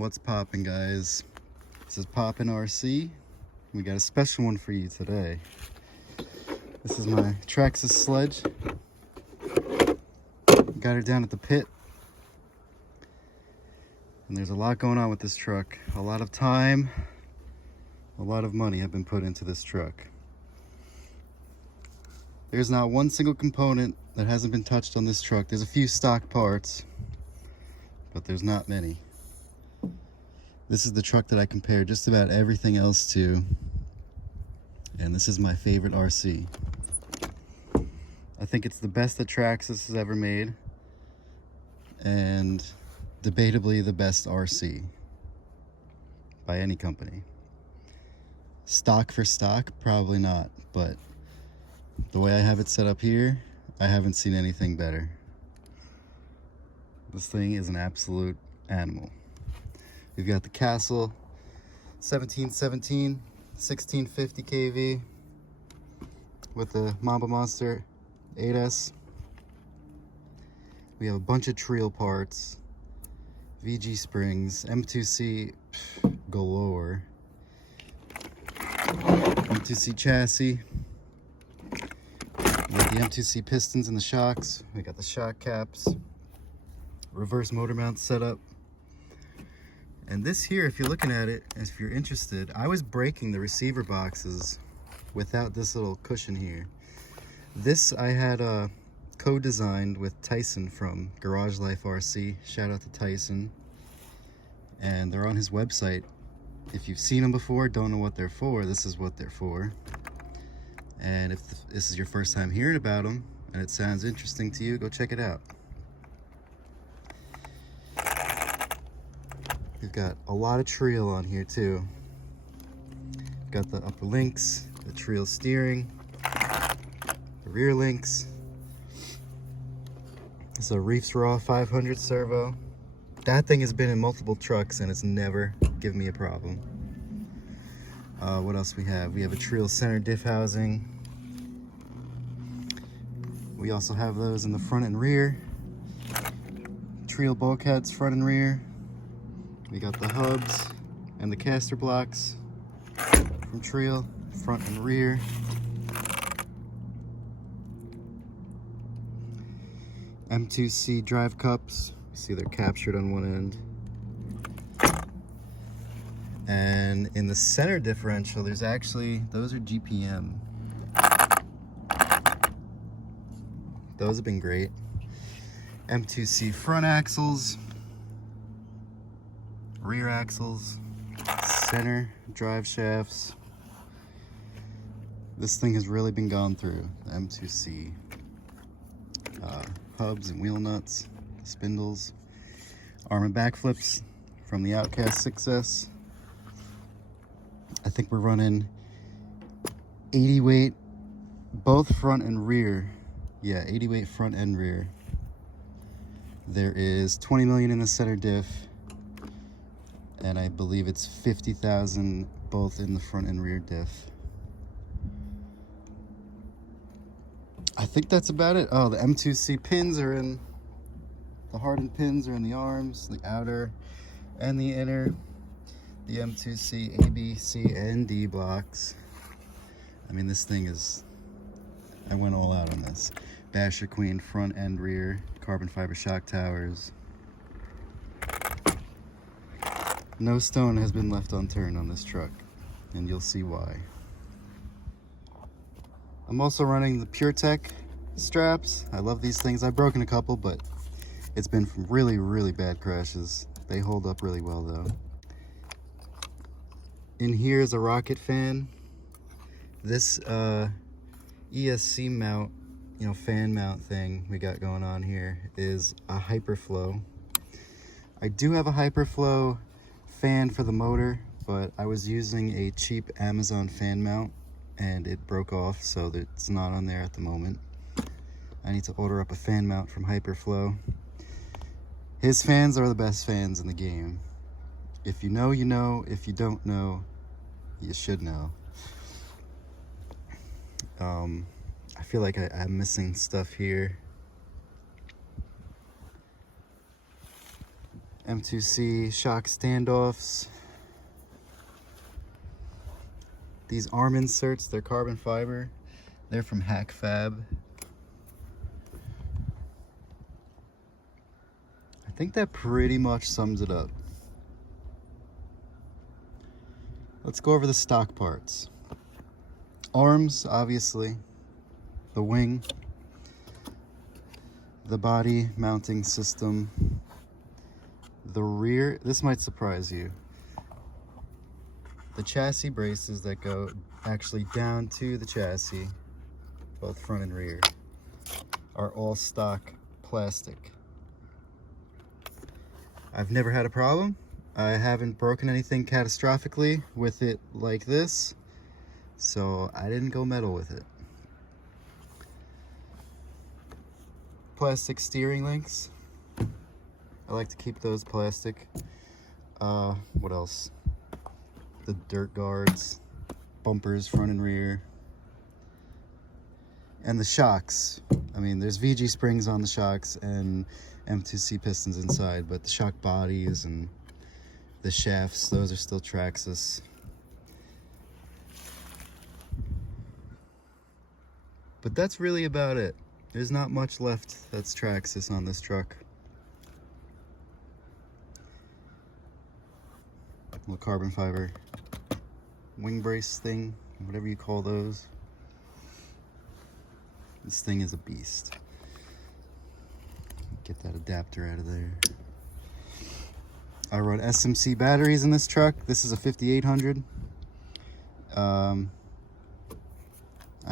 What's poppin', guys? This is Poppin' RC. We got a special one for you today. This is my Traxxas Sledge. Got her down at the pit. And there's a lot going on with this truck. A lot of time, a lot of money have been put into this truck. There's not one single component that hasn't been touched on this truck. There's a few stock parts, but there's not many. This is the truck that I compare just about everything else to, and this is my favorite RC. I think it's the best that Traxxas has ever made, and debatably the best RC by any company. Stock for stock, probably not, but the way I have it set up here, I haven't seen anything better. This thing is an absolute animal. We've got the Castle 1717 1650 kV with the Mamba Monster 8S. We have a bunch of Trail parts, VG springs, M2C galore, M2C chassis. We got the M2C pistons and the shocks. We got the shock caps, reverse motor mount setup. And this here, if you're looking at it, if you're interested, I was breaking the receiver boxes without this little cushion here. This I had co-designed with Tyson from Garage Life RC. Shout out to Tyson. And they're on his website. If you've seen them before, don't know what they're for, this is what they're for. And if this is your first time hearing about them and it sounds interesting to you, go check it out. We've got a lot of Trail on here too. We've got the upper links, the Trail steering, the rear links. It's a Reefs Raw 500 servo. That thing has been in multiple trucks and it's never given me a problem. What else we have? We have a Trail center diff housing. We also have those in the front and rear. Trail bulkheads front and rear. We got the hubs and the caster blocks from Trail, front and rear. M2C drive cups. You see they're captured on one end. And in the center differential, there's actually, those are GPM. Those have been great. M2C front axles, rear axles, center drive shafts. This thing has really been gone through. The M2C hubs and wheel nuts, spindles, arm and back flips from the Outcast 6S. I think we're running 80 weight, both front and rear. Yeah, 80 weight front and rear. There is 20 million in the center diff, and I believe it's 50,000 both in the front and rear diff. I think that's about it. Oh, the M2C pins are in, the hardened pins are in the arms, the outer and the inner. The M2C A, B, C, and D blocks. I mean, this thing is, I went all out on this. Basher Queen front and rear, carbon fiber shock towers. No stone has been left unturned on this truck, and you'll see why. I'm also running the PureTech straps. I love these things. I've broken a couple, but it's been from really, really bad crashes. They hold up really well though. In here is a rocket fan. This ESC mount, fan mount thing we got going on here is a Hyperflow. I do have a Hyperflow fan for the motor, but I was using a cheap Amazon fan mount and it broke off, so it's not on there at the moment. I need to order up a fan mount from Hyperflow. His fans are the best fans in the game. If you know, you know. If you don't know, you should know. I feel like I'm missing stuff here. M2C shock standoffs. These arm inserts, they're carbon fiber. They're from Hack Fab. I think that pretty much sums it up. Let's go over the stock parts. Arms, obviously. The wing. The body mounting system. The rear, this might surprise you. The chassis braces that go actually down to the chassis, both front and rear, are all stock plastic. I've never had a problem. I haven't broken anything catastrophically with it like this, so I didn't go metal with it. Plastic steering links. I like to keep those plastic. What else? The dirt guards, bumpers front and rear, and the shocks. I mean, there's VG springs on the shocks and M2C pistons inside, but the shock bodies and the shafts, those are still Traxxas. But that's really about it. There's not much left that's Traxxas on this truck. Little carbon fiber wing brace thing, whatever you call those. This thing is a beast. Get that adapter out of there. I run SMC batteries in this truck. This is a 5800. I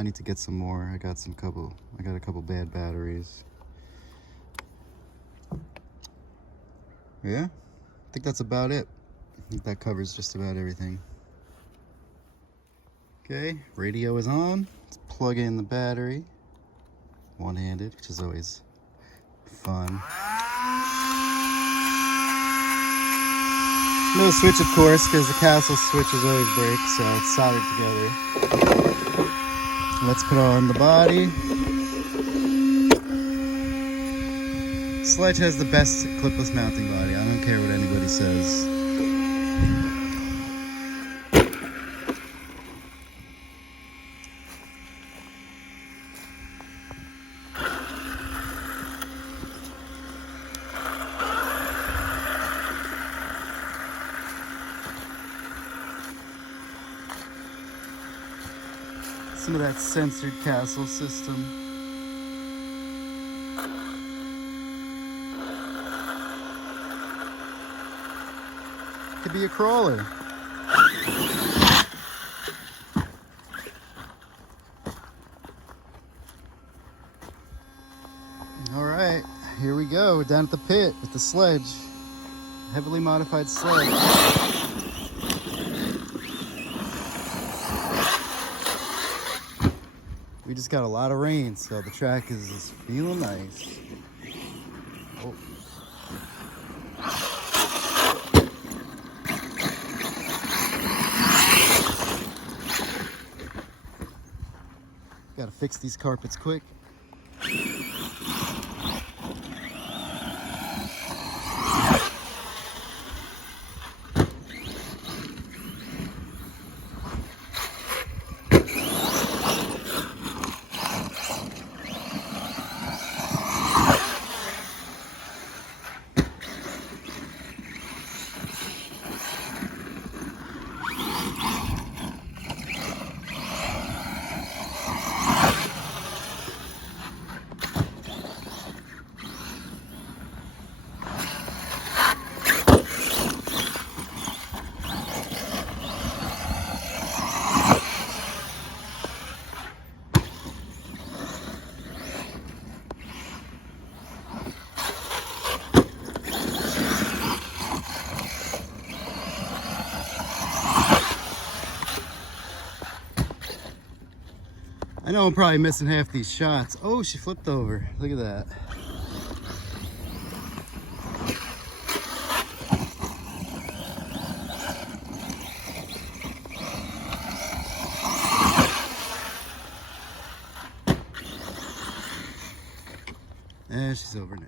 need to get some more. I got a couple bad batteries. Yeah, I think that's about it. I think that covers just about everything. Okay, radio is on. Let's plug in the battery. One-handed, which is always fun. No switch, of course, because the castle switches always break, so it's soldered together. Let's put on the body. Sledge has the best clipless mounting body. I don't care what anybody says. Some of that censored castle system. Could be a crawler. All right, here we go. We're down at the pit with the sledge. Heavily modified sledge. We just got a lot of rain, so the track is feeling nice. Oh. Gotta fix these carpets quick. I know I'm probably missing half these shots. Oh, she flipped over. Look at that. And she's over now.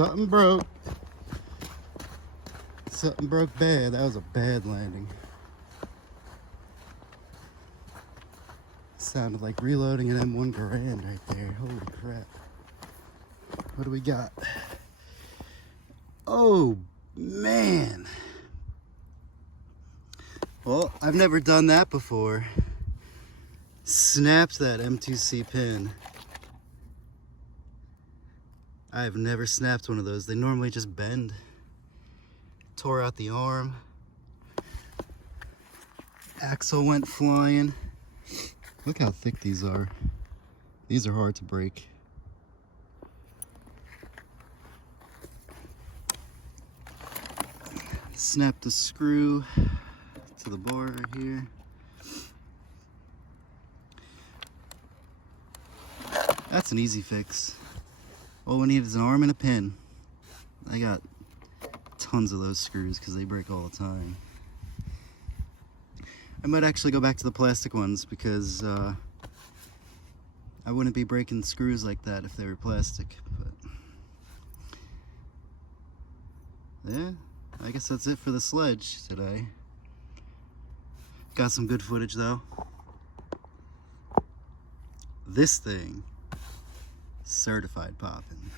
Something broke. Something broke bad. That was a bad landing. Sounded like reloading an M1 Garand right there. Holy crap. What do we got? Oh, man. Well, I've never done that before. Snapped that M2C pin. I've never snapped one of those. They normally just bend. Tore out the arm. Axle went flying. Look how thick these are. These are hard to break. Snapped the screw to the bar right here. That's an easy fix. All we need is an arm and a pin. I got tons of those screws because they break all the time. I might actually go back to the plastic ones because I wouldn't be breaking screws like that if they were plastic. But yeah, I guess that's it for the Sledge today. Got some good footage though. This thing, certified poppin'.